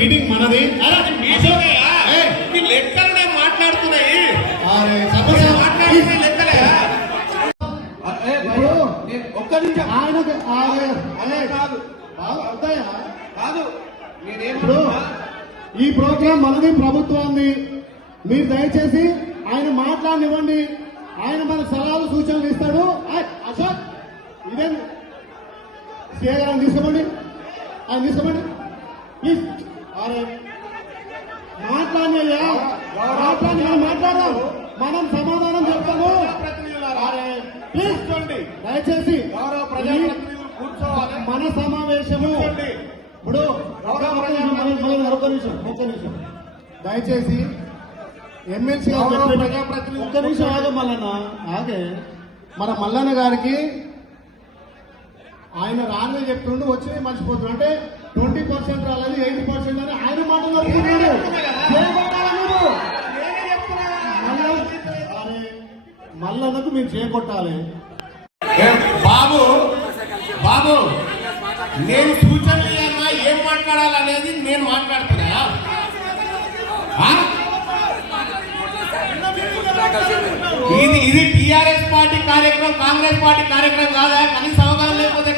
Meeting మనది. లెక్కలనే మాట్లాడుతున్నాయి. ఒక్క నిమిషం ఈ ప్రోగ్రాం మనది, ప్రభుత్వాన్ని. మీరు దయచేసి ఆయన మాట్లాడనివ్వండి. ఆయన మన సలహాలు సూచనలు ఇస్తాడు. అశోక్ ఇదేం సీఏ గారు తీసుకోమండి, ఆయన తీసుకోమండి ప్లీజ్. అరే మాట్లాడినయ్యా, మాట్లాడి మనం మాట్లాడదాం, మనం సమాధానం చెప్తాము. అరే ప్లీజ్ దయచేసి మన సమావేశము ఇప్పుడు ఒక్క నిమిషం దయచేసి ఎమ్మెల్సీ ఒక్క నిమిషం ఆగే మల్లన్న, ఆగే. మన మల్లన్న గారికి ఆయన రానే చెప్తుండు, వచ్చి మర్చిపోతున్నాడు. అంటే 20% రాలేదు, 80% అని ఆయన మాట నడుపుతున్నాడు. మల్లన్నకు మీరు చేపట్టాలి. బాబు బాబు నేను సూచనలు ఏమన్నా ఏం మాట్లాడాలనేది నేను మాట్లాడుతున్నా. ఇది టిఆర్ఎస్ పార్టీ కార్యక్రమం, కాంగ్రెస్ పార్టీ కార్యక్రమం కాదా? కనీస అవగాహన లేకపోతే